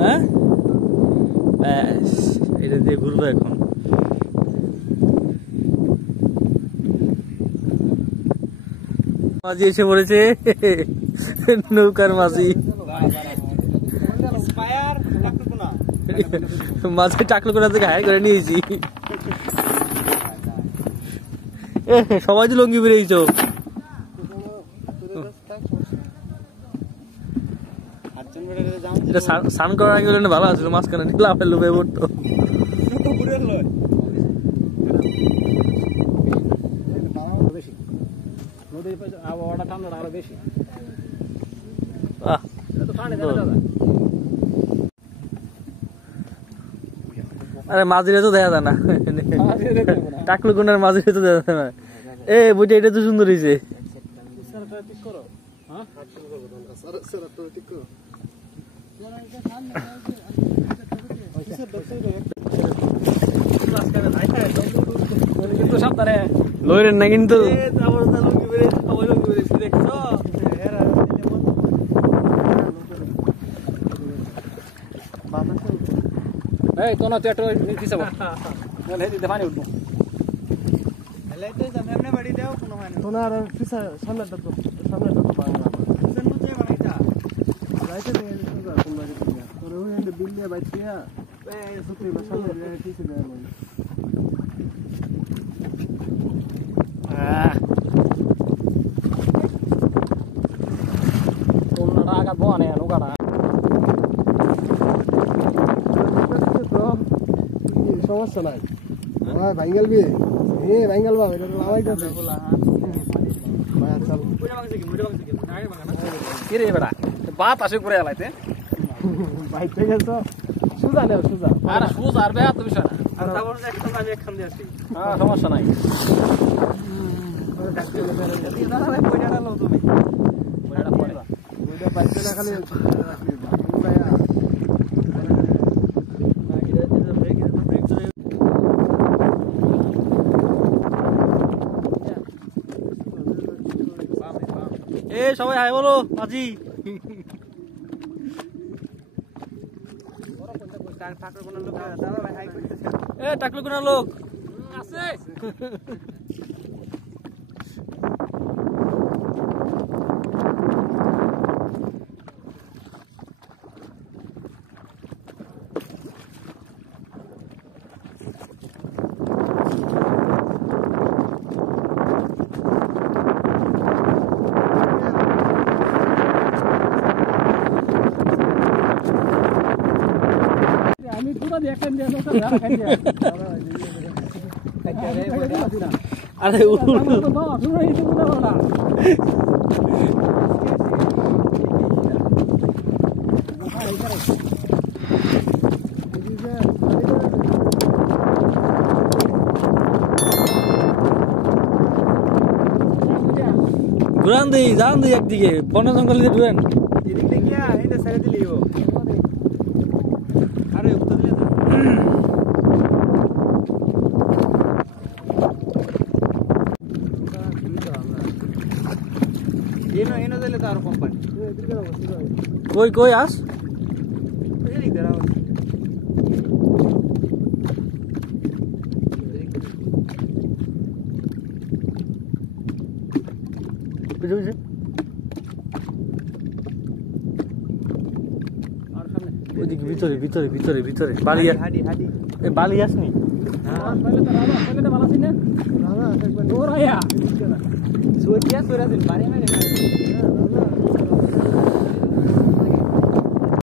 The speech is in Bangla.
হ্যাঁ ব্যাস এটা দিয়ে ঘুরবো এখন। মাঝি এসে পড়েছে, নৌকার মাঝি। মাঝে টাকলুকোনা থেকে হায়ার করে নিয়েছি। সবাই তো লঙ্গি বেরিয়েছ। স্নান করার আগে ভালো আছিল, মাঝখানে লাফে লুপে পড়তো। আবহাওয়াটা ঠান্ডা আরো বেশি। আরে মাঝিরে তো দেখা যায় না, টাকলুকুনার মাঝিরে তো দেখা যায় না। এ বুঝে এটা তো সুন্দর হয়েছে। কিন্তু সাবধানে লইরেন না কিন্তু। এই তো না তুই একটু নিচে বল, বলে দিতে পানি উঠবো। তোমার পিছা সামনেটা তো বাংলা রাইতে নিয়ে যা তোমরা কি না তোর ওই এন্ড বিল নিয়ে বাইছিয়া এই সুতি সামনে কিছু দেয় মানে তোমরা আগা বনে নৌকাটা সমস্যা নাই। ভাই ভাঙ্গেল বি এ ভাঙ্গেল বাবা এটা লাগাই যাবে ভাই চল কি রে বেটা বাত আসে করে আলাইতে বাইক থেকে তো সুজা নাও সুজা আর সুজ আর বেয়া তো বিষয় না। আর তারপর একটা আমি একখান দিয়ে আসি। হ্যাঁ সমস্যা নাই। এ সবাই হাই বলো মাঝি। এ টাকলুকুনার লোক আছে আমি পুরো দেখেন দিয়ে আরে ঘুরান দিই যান দিই একদিকে বন জঙ্গল দিয়ে ঘুরেন। এদিক থেকে এটা ছেড়ে দিলিও আরে উত্তর দিলে এনো এনো দিলে তো আর কোম্পানি কই কই আস এদিক দাঁড়াও বুঝে বুঝে ওইদিকে ভিতরে ভিতরে ভিতরে ভিতরে বালি হাডি হাডি এ বালি আসনি। হ্যাঁ পহলে তো ভালো ছিল না না না একবার দৌড়াইয়া সুইয়া সুরা দিন বাড়ি মেরে